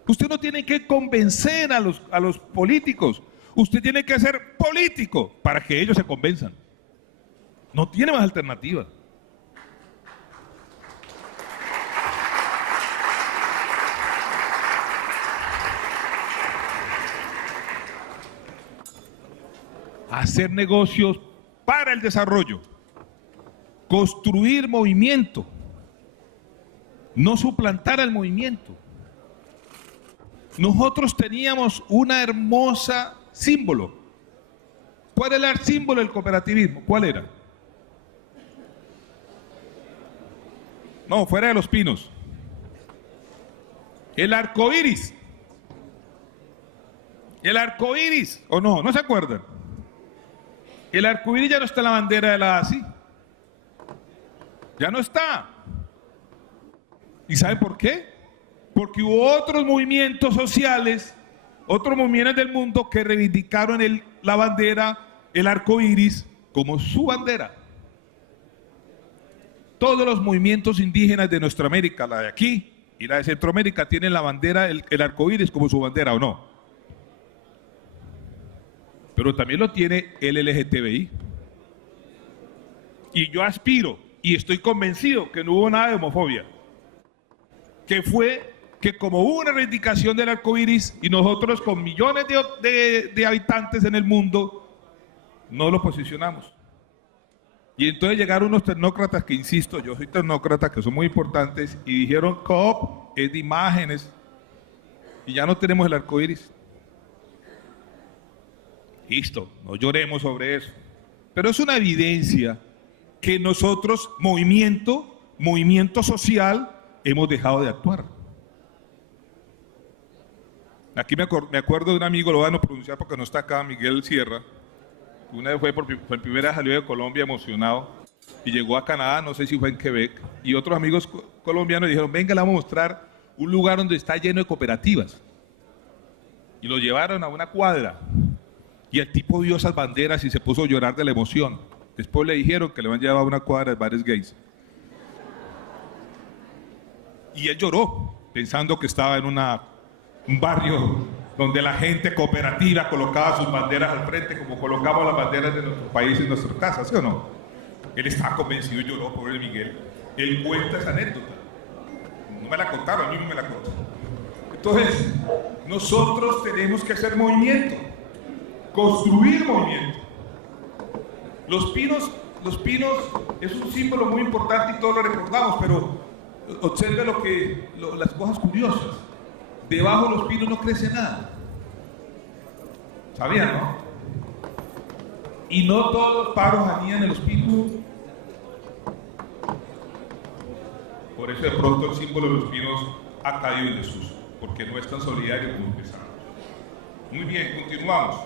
Ustedes no tienen que convencer a los políticos. Usted tiene que ser político para que ellos se convenzan. No tiene más alternativa. Hacer negocios para el desarrollo, construir movimiento, no suplantar al movimiento. Nosotros teníamos una hermosa símbolo. ¿Cuál era el símbolo del cooperativismo? ¿Cuál era? No, fuera de los pinos. El arco iris. El arco iris, ¿o no? ¿No se acuerdan? El arco iris ya no está en la bandera de la ASI. Ya no está. ¿Y saben por qué? Porque hubo otros movimientos sociales, otros movimientos del mundo que reivindicaron la bandera, el arco iris, como su bandera. Todos los movimientos indígenas de nuestra América, la de aquí y la de Centroamérica, tienen la bandera, el arco iris como su bandera, ¿o no? Pero también lo tiene el LGTBI. Y yo aspiro y estoy convencido que no hubo nada de homofobia. Que fue que como hubo una reivindicación del arco iris y nosotros con millones de habitantes en el mundo, no lo posicionamos. Y entonces llegaron unos tecnócratas que, insisto, yo soy tecnócrata, que son muy importantes, y dijeron, COP es de imágenes, y ya no tenemos el arco iris. Listo, no lloremos sobre eso. Pero es una evidencia que nosotros, movimiento social, hemos dejado de actuar. Aquí me acuerdo de un amigo, lo van a pronunciar porque no está acá, Miguel Sierra. Una vez por primera vez salió de Colombia emocionado y llegó a Canadá, no sé si fue en Quebec, y otros amigos colombianos dijeron, venga, le vamos a mostrar un lugar donde está lleno de cooperativas. Y lo llevaron a una cuadra. Y el tipo vio esas banderas y se puso a llorar de la emoción. Después le dijeron que le van a llevar a una cuadra de bares gays. Y él lloró, pensando que estaba en un barrio donde la gente cooperativa colocaba sus banderas al frente, como colocamos las banderas de nuestro país en nuestras casas, ¿sí o no? Él estaba convencido y lloró, pobre Miguel. Él cuenta esa anécdota. No me la contaron, a mí no me la contaron. Entonces, nosotros tenemos que hacer movimiento. Construir movimiento. Los pinos es un símbolo muy importante y todos lo recordamos, pero observe las cosas curiosas. Debajo de los pinos no crece nada. ¿Sabían, no? Y no todos los pájaros anidan en los pinos. Por eso de pronto el símbolo de los pinos ha caído en desuso, porque no es tan solidario como pensamos. Muy bien, continuamos.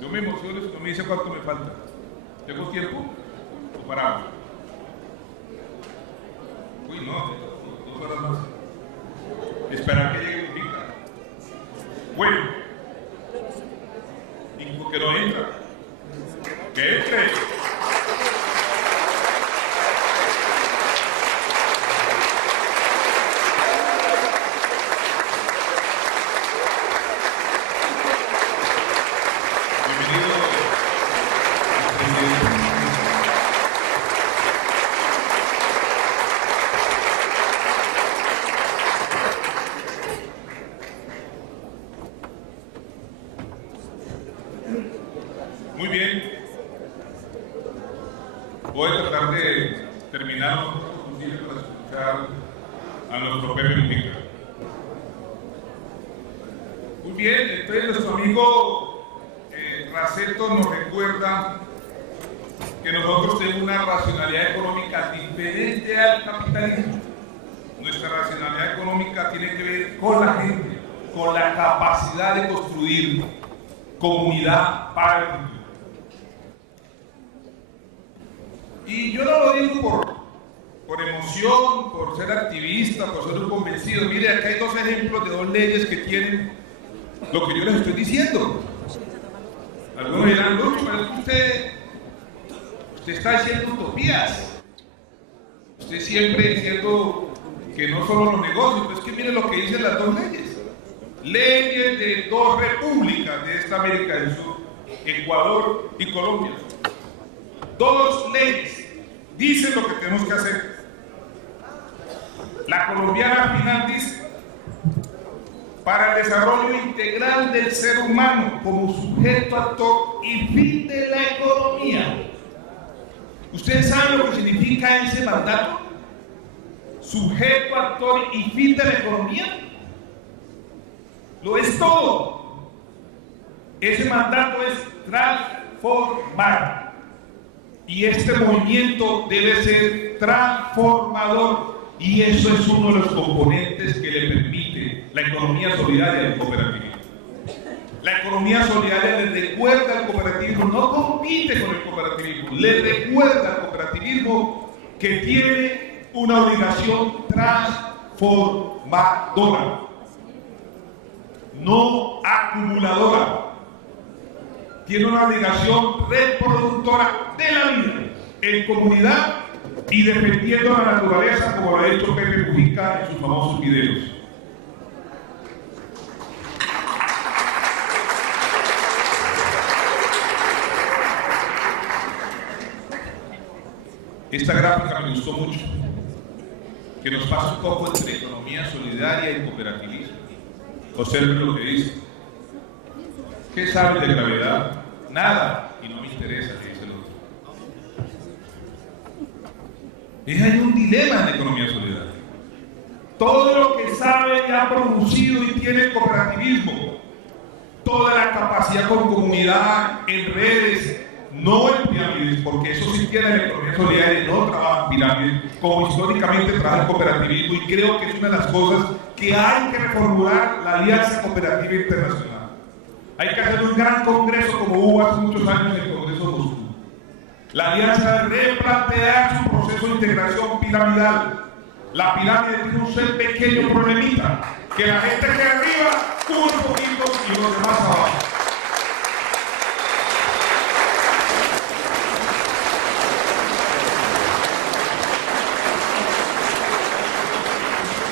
Yo me emociono si no me dice cuánto me falta. ¿Tengo tiempo? ¿O paramos? Uy, no, 2 horas más. Esperar que llegue el pica. Bueno. ¿Y por qué no entra? ¡Que entre! Muy bien. Voy a tratar de terminar lo más posible para escuchar a nuestro Pepe Mujica. Muy bien, entonces nuestro amigo Raceto nos recuerda que nosotros tenemos una racionalidad económica diferente al capitalismo. Nuestra racionalidad económica tiene que ver con la gente, con la capacidad de construir comunidad para el futuro. Y yo no lo digo por emoción, por ser activista, por ser un convencido. Mire, acá hay 2 ejemplos de 2 leyes que tienen lo que yo les estoy diciendo. Algunos dirán, Lucho, pero es que usted está haciendo utopías. Usted siempre diciendo que no solo los negocios, pero es que mire lo que dicen las 2 leyes. leyes de dos repúblicas de esta América del Sur, Ecuador y Colombia. Dos leyes dicen lo que tenemos que hacer. La colombiana al final dice: para el desarrollo integral del ser humano como sujeto, actor y fin de la economía. ¿Ustedes saben lo que significa ese mandato? Sujeto, actor y fin de la economía. Lo es todo. Ese mandato es transformar. Y este movimiento debe ser transformador. Y eso es uno de los componentes que le permite la economía solidaria del cooperativismo. La economía solidaria le recuerda al cooperativismo, no compite con el cooperativismo, le recuerda al cooperativismo que tiene una obligación transformadora, no acumuladora. Tiene una obligación reproductora de la vida en comunidad y defendiendo la naturaleza, como lo ha hecho Pepe Mujica en sus famosos videos. Esta gráfica me gustó mucho, que nos pasa un poco entre economía solidaria y cooperativismo. Observen lo que dice. ¿Qué sabe de gravedad? Nada, y no me interesa, dice el otro. Hay un dilema en la economía solidaria. Todo lo que sabe y ha producido y tiene el cooperativismo, toda la capacidad con comunidad, en redes, no en pirámides, porque eso sí tiene la economía solidaria, no trabaja en pirámides, como históricamente trabaja el cooperativismo, y creo que es una de las cosas que hay que reformular la Alianza Cooperativa Internacional. Hay que hacer un gran congreso como hubo hace muchos años en el Congreso de Moscú. La alianza debe replantear su proceso de integración piramidal. La pirámide tiene un ser pequeño problemita, que la gente que arriba cubre un poquito y los demás abajo.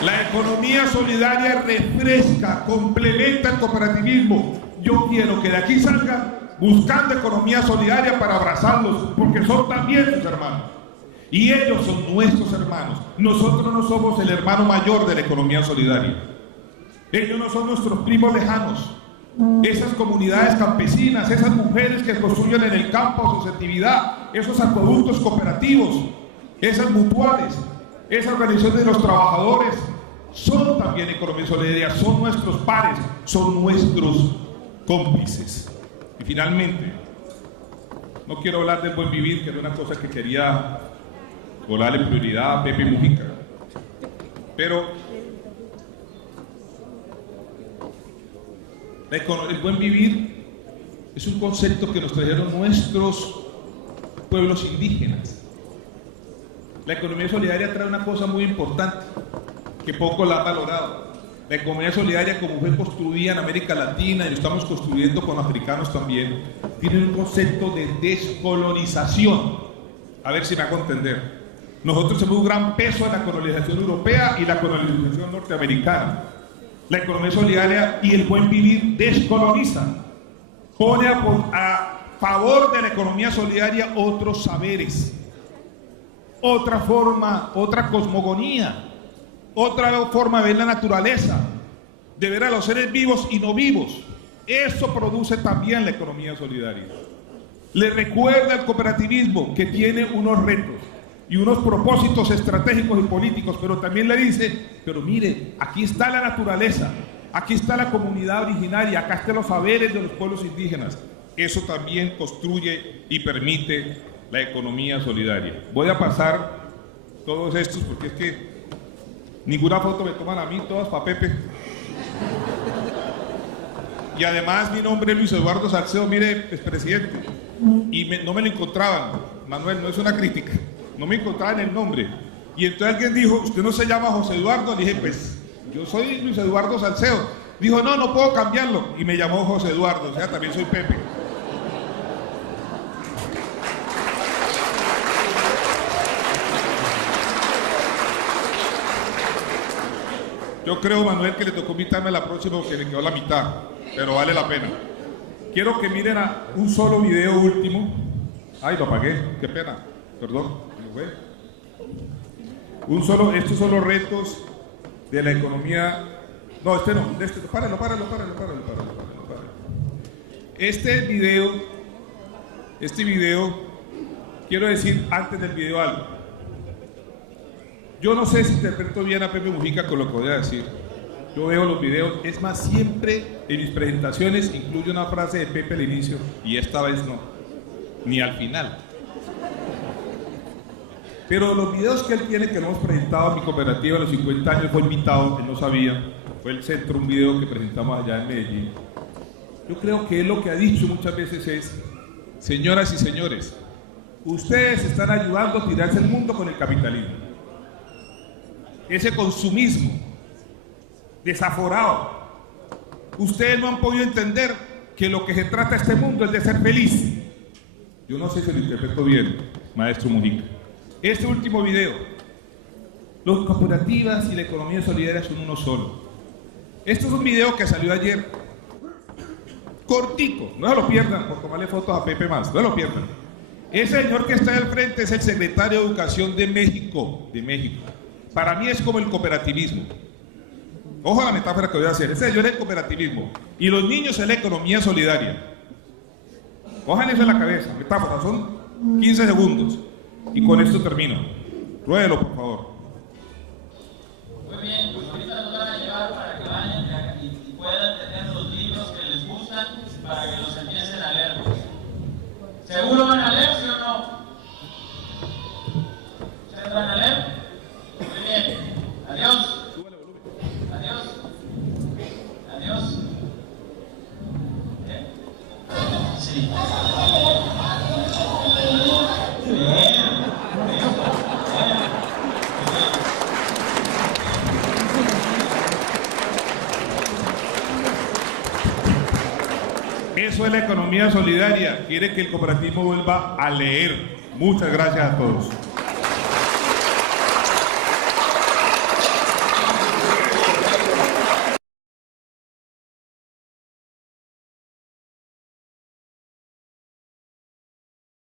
La economía solidaria refresca, complementa el cooperativismo. Yo quiero que de aquí salgan buscando economía solidaria para abrazarlos, porque son también sus hermanos. Y ellos son nuestros hermanos. Nosotros no somos el hermano mayor de la economía solidaria. Ellos no son nuestros primos lejanos. Esas comunidades campesinas, esas mujeres que construyen en el campo asociatividad, esos acueductos cooperativos, esas mutuales, esas organizaciones de los trabajadores, son también economía solidaria, son nuestros pares, son nuestros cómplices. Y finalmente, no quiero hablar del buen vivir, que era una cosa que quería darle prioridad a Pepe Mujica, pero el buen vivir es un concepto que nos trajeron nuestros pueblos indígenas. La economía solidaria trae una cosa muy importante que poco la han valorado. La economía solidaria, como fue construida en América Latina y lo estamos construyendo con los africanos también, tiene un concepto de descolonización. A ver si me hago entender. Nosotros tenemos un gran peso en la colonización europea y la colonización norteamericana. La economía solidaria y el buen vivir descolonizan. Pone a favor de la economía solidaria otros saberes, otra forma, otra cosmogonía, otra forma de ver la naturaleza, de ver a los seres vivos y no vivos. Eso produce también la economía solidaria. Le recuerda al cooperativismo que tiene unos retos y unos propósitos estratégicos y políticos, pero también le dice, pero mire, aquí está la naturaleza, aquí está la comunidad originaria, acá están los saberes de los pueblos indígenas. Eso también construye y permite la economía solidaria. Voy a pasar todos estos porque es que ninguna foto me toman a mí, todas para Pepe. Y además mi nombre es Luis Eduardo Salcedo, mire, expresidente. Y no me lo encontraban. Manuel, no es una crítica. No me encontraban el nombre. Y entonces alguien dijo, ¿usted no se llama José Eduardo? Le dije, pues, yo soy Luis Eduardo Salcedo. Dijo, no, no puedo cambiarlo. Y me llamó José Eduardo, o sea, también soy Pepe. Yo creo, Manuel, que le tocó invitarme a la próxima porque me quedó la mitad, pero vale la pena. Quiero que miren a un solo video último. Ay, lo apagué, qué pena, perdón, ¿me fue? Estos son los retos de la economía. No, este no, páralo. Este video, quiero decir antes del video algo. Yo no sé si interpreto bien a Pepe Mujica con lo que voy a decir. Yo veo los videos, es más, siempre en mis presentaciones incluyo una frase de Pepe al inicio, y esta vez no, ni al final. Pero los videos que él tiene, que lo hemos presentado en mi cooperativa a los 50 años, fue invitado, él no sabía, fue el centro, un video que presentamos allá en Medellín. Yo creo que él lo que ha dicho muchas veces es: señoras y señores, ustedes están ayudando a tirarse el mundo con el capitalismo. Ese consumismo desaforado. Ustedes no han podido entender que lo que se trata este mundo es de ser feliz. Yo no sé si lo interpreto bien, maestro Mujica. Este último video, las cooperativas y la economía solidaria son uno solo. Esto es un video que salió ayer, cortico, no se lo pierdan por tomarle fotos a Pepe más, no se lo pierdan. Ese señor que está al frente es el secretario de Educación de México, Para mí es como el cooperativismo. Ojo a la metáfora que voy a hacer. Ese señor es el cooperativismo y los niños es la economía solidaria. Cojan eso en la cabeza, metáfora, son 15 segundos. Y con esto termino. Ruédelo, por favor. Muy bien, pues ahorita nos van a llevar para que vayan y puedan tener los libros que les gustan para que los empiecen a leer. ¿Seguro van a leer, sí o no? ¿Ustedes van a leer? Muy bien. Adiós. Adiós. Adiós. ¿Eh? Sí. Eso es la economía solidaria. Quiere que el cooperativismo vuelva a leer. Muchas gracias a todos.